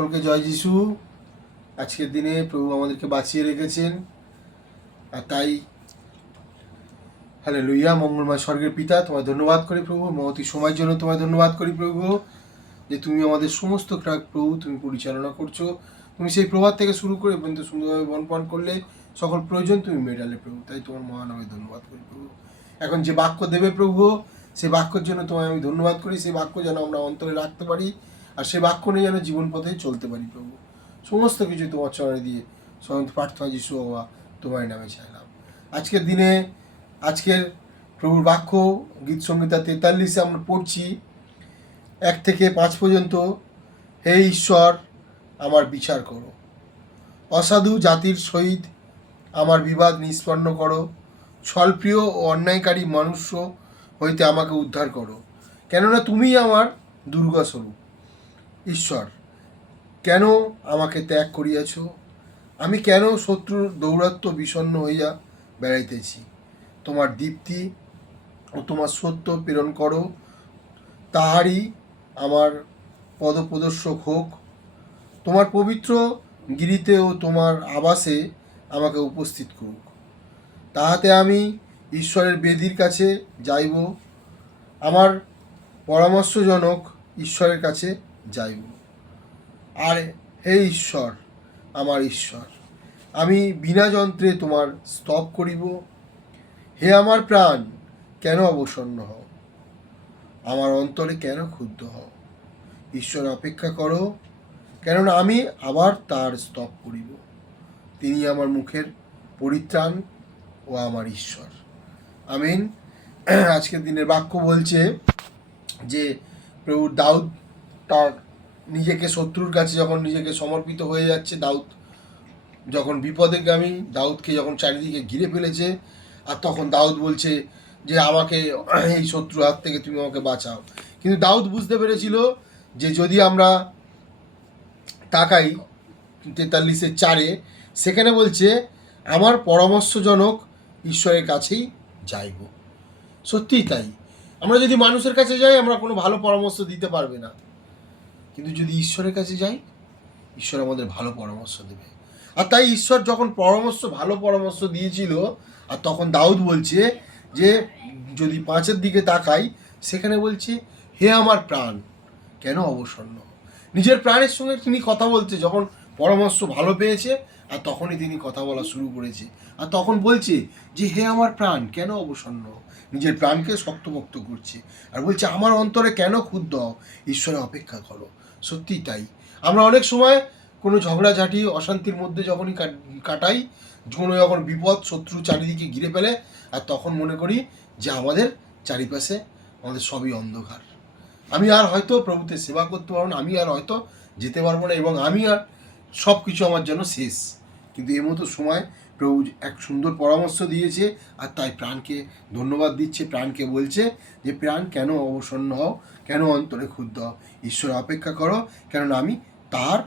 সকলকে জয় যিশু। আজকের দিনে প্রভু আমাদেরকে বাঁচিয়ে রেখেছেন, আর তাই হালেলুয়া। মঙ্গলময় স্বর্গের পিতা, তোমায় ধন্যবাদ করি প্রভু, মহতী সময়ের জন্য তোমায় ধন্যবাদ করি প্রভু, যে তুমি আমাদের সমস্ত ট্রাক প্রভু তুমি পরিচালনা করছো। তুমি সেই প্রভাত থেকে শুরু করে পর্যন্ত সুন্দরভাবে বনপান করলে সকল প্রয়োজন তুমি মেটালে প্রভু, তাই তোমার মহানামে ধন্যবাদ করি প্রভু। এখন যে বাক্য দেবে প্রভু, সেই বাক্যের জন্য তোমায় আমি ধন্যবাদ করি। সেই বাক্য যেন আমরা অন্তরে রাখতে পারি, আর সেই বাক্য নিয়ে যেন জীবন পথে চলতে পারি প্রভু। সমস্ত কিছু তোমার চরণে দিয়ে সমস্ত প্রার্থনা যিশু বাবা তোমার নামে চাইলাম। আজকের দিনে আজকের প্রভুর বাক্য গীত সংহিতা 43 আমরা পড়ছি 1 থেকে 5 পর্যন্ত। হে ঈশ্বর, আমার বিচার করো, অসাধু জাতির সহিত আমার বিবাদ নিষ্পন্ন করো, ছলপ্রিয় ও অন্যায়কারী মনুষ্য হইতে আমাকে উদ্ধার করো, কেননা তুমিই আমার দুর্গা স্বরূপ। ঈশ্বর, কেন আমাকে ত্যাগ করিয়াছ? আমি কেন শত্রুর দৌরাত্ম্য বিষণ্ণ হইয়া বেড়াইতেছি? তোমার দীপ্তি ও তোমার সত্য প্রেরণ করো, তাহারই আমার পদপ্রদর্শক হোক। তোমার পবিত্র গিরিতে ও তোমার আবাসে আমাকে উপস্থিত করুক, তাহাতে আমি ঈশ্বরের বেদির কাছে যাইব, আমার পরামর্শজনক ঈশ্বরের কাছে যাইব। আর হে ঈশ্বর, আমার ঈশ্বর, আমি বিনা যন্ত্রে তোমার স্তব করিব। হে আমার প্রাণ, কেন অবসন্ন হও? আমার অন্তরে কেন ক্ষুব্ধ হও? ঈশ্বর অপেক্ষা করো, কেননা আমি আবার তার স্তব করিব। তিনি আমার মুখের পরিত্রাণ ও আমার ঈশ্বর। আমিন। আজকের দিনের বাক্য বলছে যে প্রভু দাউদ তার নিজেকে শত্রুর কাছে যখন নিজেকে সমর্পিত হয়ে যাচ্ছে, দাউদ যখন বিপদেগামী, দাউদকে যখন চারিদিকে ঘিরে ফেলেছে, আর তখন দাউদ বলছে যে আমাকে এই শত্রুর হাত থেকে তুমি আমাকে বাঁচাও। কিন্তু দাউদ বুঝতে পেরেছিল যে যদি আমরা তাকাই 43:4, সেখানে বলছে আমার পরামর্শজনক ঈশ্বরের কাছেই যাইব। সত্যিই তাই। আমরা যদি মানুষের কাছে যাই, আমরা কোনো ভালো পরামর্শ দিতে পারবে না, কিন্তু যদি ঈশ্বরের কাছে যাই, ঈশ্বর আমাদের ভালো পরামর্শ দেবে। আর তাই ঈশ্বর যখন ভালো পরামর্শ দিয়েছিল, আর তখন দাউদ বলছে যে যদি 5-এর দিকে তাকাই, সেখানে বলছে হে আমার প্রাণ, কেন অবসন্ন? নিজের প্রাণের সঙ্গে তিনি কথা বলছে, যখন পরামর্শ ভালো পেয়েছে, আর তখনই তিনি কথা বলা শুরু করেছে। আর তখন বলছে যে হে আমার প্রাণ, কেন অবসন্ন? নিজের প্রাণকে শক্তপোক্ত করছে, আর বলছে আমার অন্তরে কেন ক্ষুব্ধ হও? ঈশ্বরে অপেক্ষা করো। সত্যিই তাই। আমরা অনেক সময় কোনো ঝগড়াঝাঁটি অশান্তির মধ্যে যখনই কাটাই, কোনো যখন বিপদ শত্রু চারিদিকে ঘিরে ফেলে, আর তখন মনে করি যে আমাদের চারিপাশে আমাদের সবই অন্ধকার, আমি আর হয়তো প্রভুতে সেবা করতে পারবো না, আমি আর হয়তো যেতে পারবো না, এবং আমি আর সব কিছু আমার জন্য শেষ। কিন্তু এর মতো সময় প্রভু এক সুন্দর পরামর্শ দিয়েছে, আর তাই প্রাণকে ধন্যবাদ দিচ্ছে, প্রাণকে বলছে যে প্রাণ, কেন অবসন্ন হও, কেন অন্তরে ক্ষুব্ধ হও? ঈশ্বরে অপেক্ষা করো, কেননা আমি তার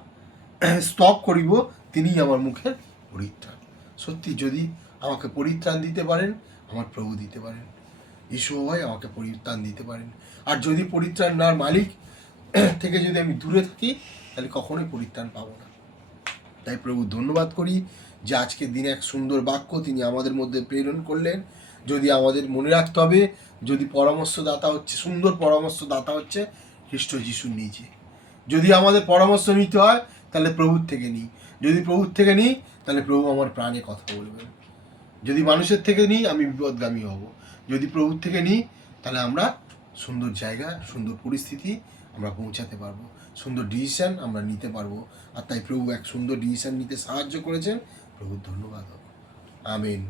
স্তব করিব, তিনিই আমার মুখের পরিত্রাণ। সত্যি, যদি আমাকে পরিত্রাণ দিতে পারেন, আমার প্রভু দিতে পারেন, যিশু বাবাই আমাকে পরিত্রাণ দিতে পারেন। আর যদি পরিত্রাণ নেওয়ার মালিক থেকে যদি আমি দূরে থাকি, তাহলে কখনোই পরিত্রাণ পাবো না। তাই প্রভু ধন্যবাদ করি যে আজকের দিনে এক সুন্দর বাক্য তিনি আমাদের মধ্যে প্রেরণ করলেন। যদি আমাদের মনে রাখতে হবে, যদি পরামর্শদাতা হচ্ছে, সুন্দর পরামর্শদাতা হচ্ছে খ্রিস্ট যিশু নিজে। যদি আমাদের পরামর্শ নিতে হয়, তাহলে প্রভুর থেকে নিই। যদি প্রভুর থেকে নিই, তাহলে প্রভু আমার প্রাণে কথা বলবেন। যদি মানুষের থেকে নিই, আমি বিপদগামী হব। যদি প্রভুর থেকে নিই, তাহলে আমরা সুন্দর জায়গা, সুন্দর পরিস্থিতি আমরা পৌঁছাতে পারবো, সুন্দর ডিসিশান আমরা নিতে পারবো। আর তাই প্রভু এক সুন্দর ডিসিশান নিতে সাহায্য করেছেন। প্রভুর ধন্যবাদ হোক। আমিন।